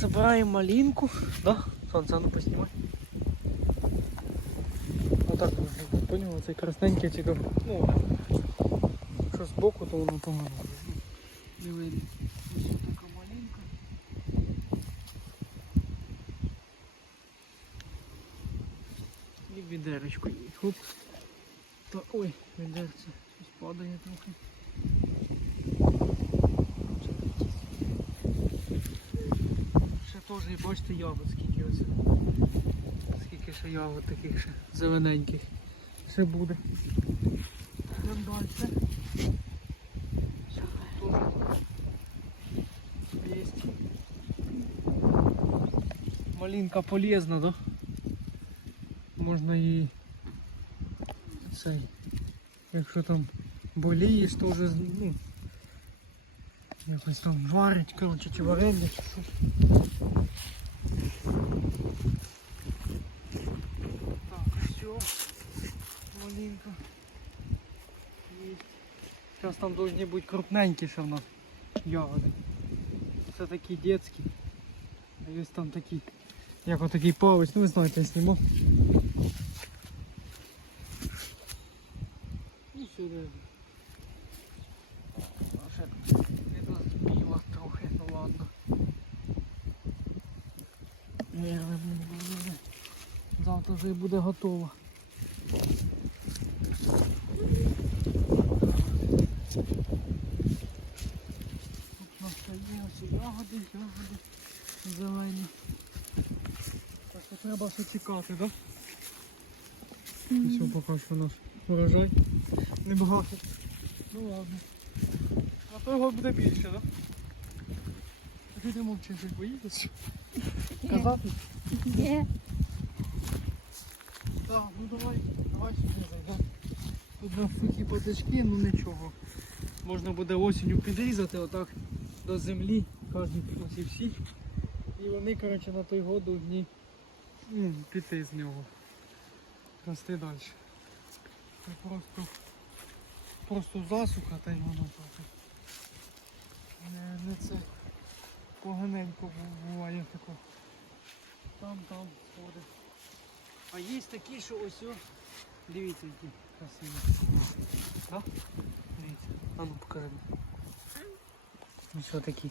собираємо малинку. Да? Сонце, а ну поснімай. Отак можна, поняв, цей красненький тільки. Ну, що збоку, то воно погано. Не видно. Ось така малинка. І відеречко їй. Хоп. Та ой, відерце. Щось падає трохи. Теж, бачите, ягод скільки ось. Скільки ще ягод таких ще зелененьких. Ще буде. Йдемо далі. Малинка полезна, да? Можна її цей, якщо там болієш, то вже ну, якось там варить, коротше, чи варення, чи що. Так, все. Есть. Сейчас там должны быть крупненькі ще в нас ягоди. Це такі детські. А є там такі, як отакий павич, ну ви знаєте, я знімав. Ну ну ладно. Завтра вже буде готово. Ще є ось ягоди, ягоди зелені. Так що треба ще чекати, так? Все, поки що у нас урожай. Небагато. Ну ладно. А то його буде більше, так? А ти не мовчиш, як боїшся? Казати? Є. Так, ну давай, давай сюди зайдемо. Тут на сухі патички, ну нічого. Можна буде осінню підрізати отак до землі, кажуть ось і всі. І вони, коротше, на той год повинні ну, піти з нього. Рости далі. Це просто, просто засуха та й воно так. Не, не це поганенько буває тако. Там, там сходить. А є такі, що ось дивіться, які красиві. Да? Дивіться. А ну покажи. мені. Ось такі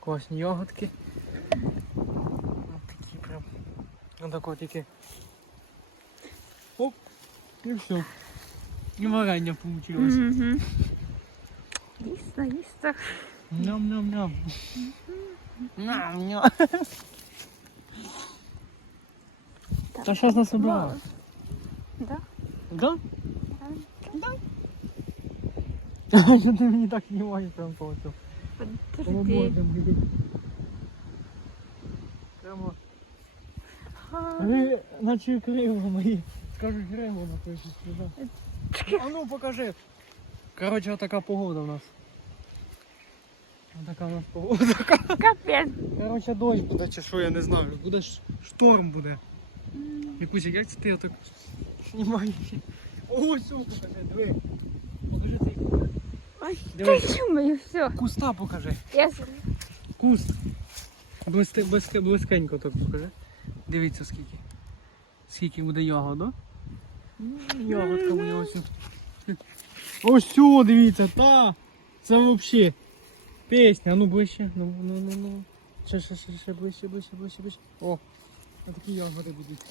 класні ягодки. Ось такі прям. Отако тільки. Оп, і все. І варення получилось. Угу. Їсти, їсти. Ням-ням-ням. Ням-ням. Та щас насобирала. Да? Да? Да. Ти мені так знімаєш прям по цьому? Подожди. Молодим, блін. Прямо. Ви наче криво мої. Скажуть криво напишуть сюди. А ну покажи. Коротше, така погода в нас. Така у нас погода. Капець. Коротше, дощ буде чи що, я не знаю. Буде ж шторм буде. Якусь, як це ти так знімаєш? Ось, покажи, диви. Покажи. Ой, Диви. ти чумаю, все. Куста покажи. Я Куст. Блисти, блисти, блискенько так покажи. Дивіться скільки. Скільки буде ягод, да? Ну, Ягодка моя ось. Ось цю, дивіться, та! Це взагалі пісня, ну ближче, ну, ну, ну, ну. Ще, ще, ще, ще, ближче, ближче, ближче, ближче. О, а такі ягоди будуть.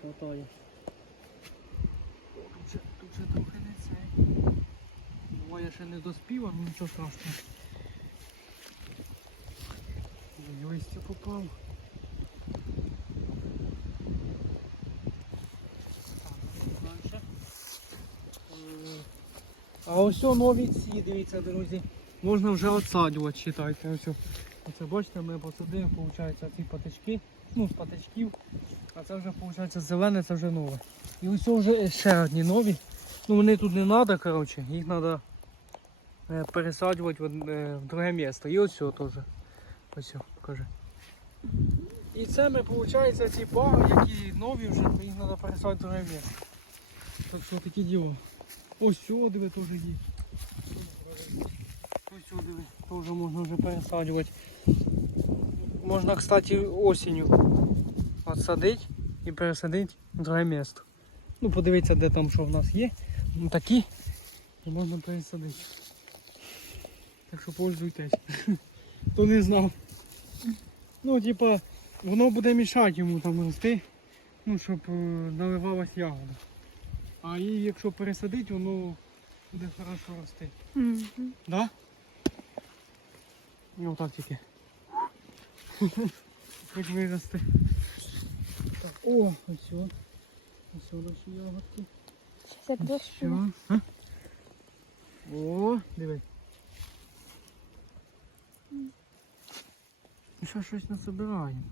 Хватає. Тут ще, тут ще трохи. Буває ще не доспіва, ну нічого страшного. Листя попав. А ось нові ці, дивіться, друзі. Можна вже отсаджувати, читайте. Ось. Оце бачите, ми посадили, виходить, ці патички, ну з патичків. А це вже виходить зелене, це вже нове. І ось вже ще одні нові. Ну вони тут не треба, коротше, їх треба пересаджувати в, е, в друге місце. І ось цього теж. Ось, покажи. І це ми, виходить, ці пари, які нові вже, їх треба пересадити в друге місце. Так що такі діло. Ось цього диви теж є. Ось цього диви, теж можна вже пересаджувати. можна, кстати, осінню отсадити і пересадити в друге місто. Ну, подивитися, де там що в нас є. Ну такі. І можна пересадити. Так що пользуйтесь. Хто не знав. Ну, типа, воно буде мішати йому там рости, ну, щоб е, наливалась ягода. А її, якщо пересадити, воно буде хорошо рости. Мгм. Да? І отак тільки. Як вирости. Так, о, ось. Ось о наші ягодки. Щас як дощ. Все. А? О, диви. І що щось насобираємо.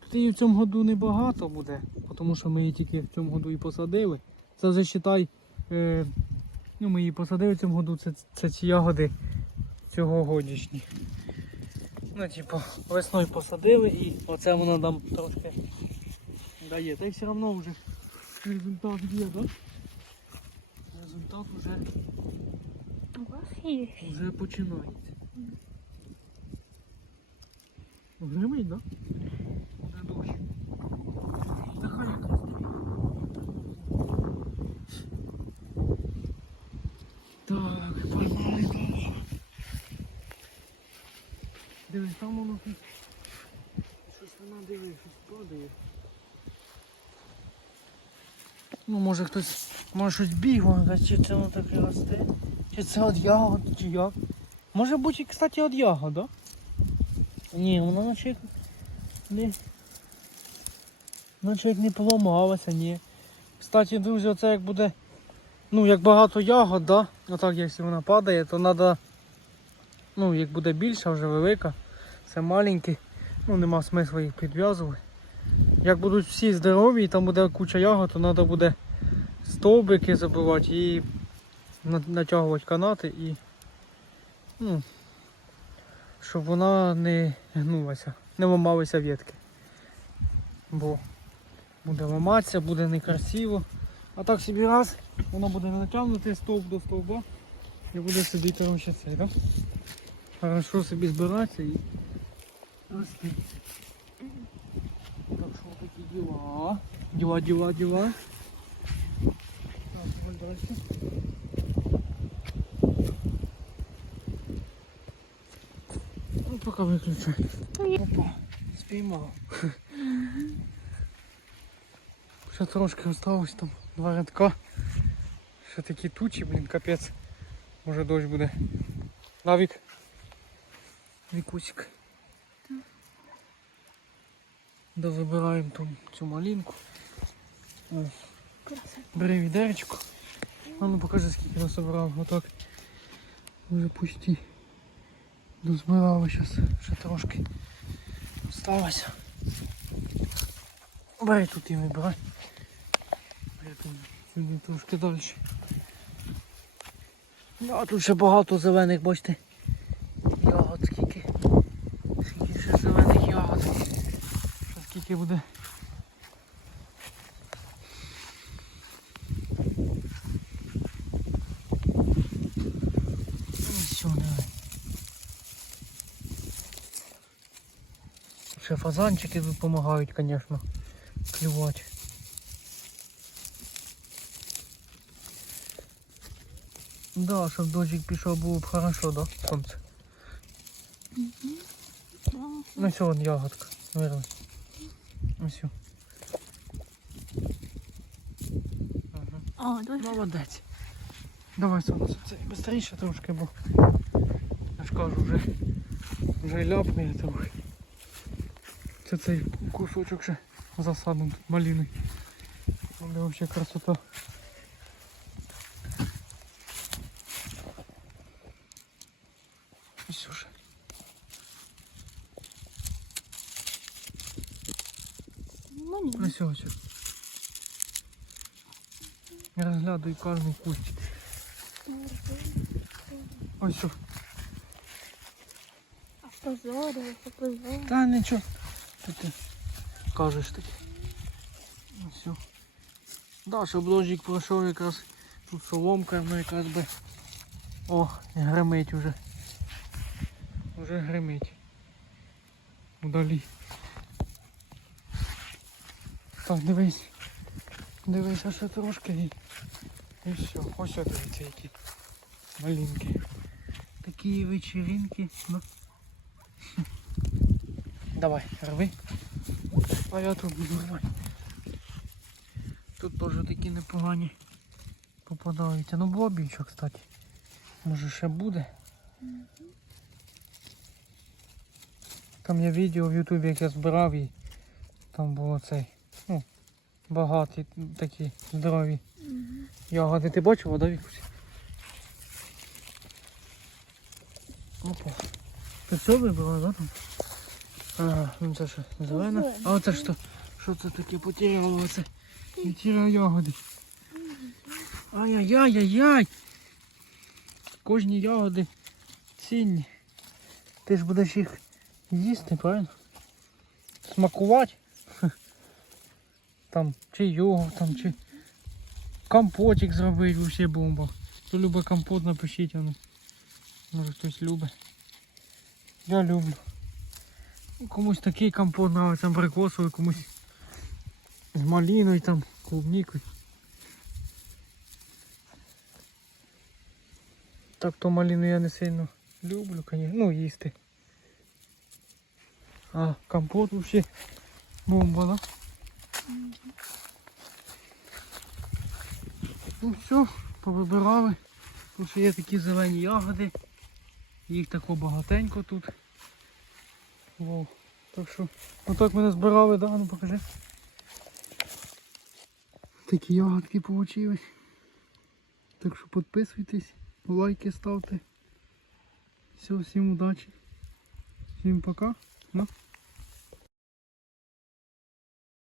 Тут її в цьому году небагато буде, тому що ми її тільки в цьому году і посадили. Це вже считай, е, ну ми її посадили в цьому году, це, це ці ягоди цього годішні. Ну, типу, весною посадили і оце воно нам трошки дає. Та й все одно вже результат є, так? Да? Результат вже, вже починається. Гримить, так? Да? Дощ. Та хай якраз. Так, поймали того. Дивись, там воно щось. Вона дивись, щось падає. Ну, може хтось, може щось бігло, чи це воно таке росте? Чи це від ягод, чи як? Може бути, кстати, від ягод, да? Ні, воно наче як не. Наче як не поламалося, ні. Кстати, друзі, оце як буде. Ну, як багато ягод, да? Отак, якщо вона падає, то треба. Ну, як буде більша, вже велика. Це маленький. Ну, нема смисла їх підв'язувати. Як будуть всі здорові і там буде куча ягод, то треба буде стовбики забивати і натягувати канати і. Ну, щоб вона не гнулася, не ламалися ветки. Бо буде ламатися, буде некрасиво. А так собі раз, воно буде натягнути стовп до стовба і буде собі коротше да? Хорошо собі збиратися і рости. Так що такі діла. Діла, діла, діла. Так, вон Ну, поки. Опа, спіймав. Ще трошки осталось там два рядка. Ще такі тучі, блін, капець. Може дощ буде. Навік. Вікусик. Дозабираємо там цю малинку. Бери відеречко. А ну покажи скільки насобирав. Отак. Вже почти дозбирали зараз. Ще трошки осталося. Бери тут і вибирай. Сюди трошки далі. Ну, а тут ще багато зелених, бачите. Ягод скільки. Скільки ще зелених ягод. Скільки буде. Все, давай. Ще фазанчики допомагають, звісно, клювати. Да, щоб дощик пішов, було б хорошо, да? Сонце. Ну все, вон ягодка. Вирвай. Ну все. Ага. Молодець. Давай, сонце, це швидше трошки, бо я ж кажу, вже, вже ляпне трохи. Це цей кусочок ще засадом тут малини. Буде взагалі красота. Ну, ні. Ось ось. Я розглядаю кожний кущик. Ось що. А позорили, позорили. Та нічого. Що ти кажеш таке? Ну все. Да, щоб ложик пройшов якраз тут соломка, ну якраз би. О, гримить уже. Уже гримить. Удалі. Так, дивись. Дивись, а ще трошки і, і все. Ось дивіться які малинки. Такі вечеринки. Ну. Давай, рви. А я тут буду рвати. Тут теж такі непогані попадаються. Ну було більше, кстати. Може ще буде. Там є відео в Ютубі, як я збирав і там було цей. Ну, багаті такі здорові ягоди. Ти бачив, да, Вікусь? Опа. Ти все вибрала, да? Ага, ну це що, зелена? А оце що? Що це таке потеряло оце? Не ягоди. Ай-яй-яй-яй-яй! Кожні ягоди цінні. Ти ж будеш їх їсти, правильно? Смакувати. Там чи йогурт, там, чи компотик зробити, вообще бомба. Хто любить компот, напишіть, ну. Може хтось любить. Я люблю. Комусь такий компот нравиться, абрикосовий, комусь з малиною, там, клубникою. Так то малину я не сильно люблю, конечно. Ну, їсти. А, компот вообще бомба, да? Ну все, повибирали. Тут ще є такі зелені ягоди. Їх тако багатенько тут. Во. Так що, отак ми назбирали, да? Ну покажи. Такі ягодки получились. Так що підписуйтесь, лайки ставте. Все, всім удачі. Всім пока. Ну.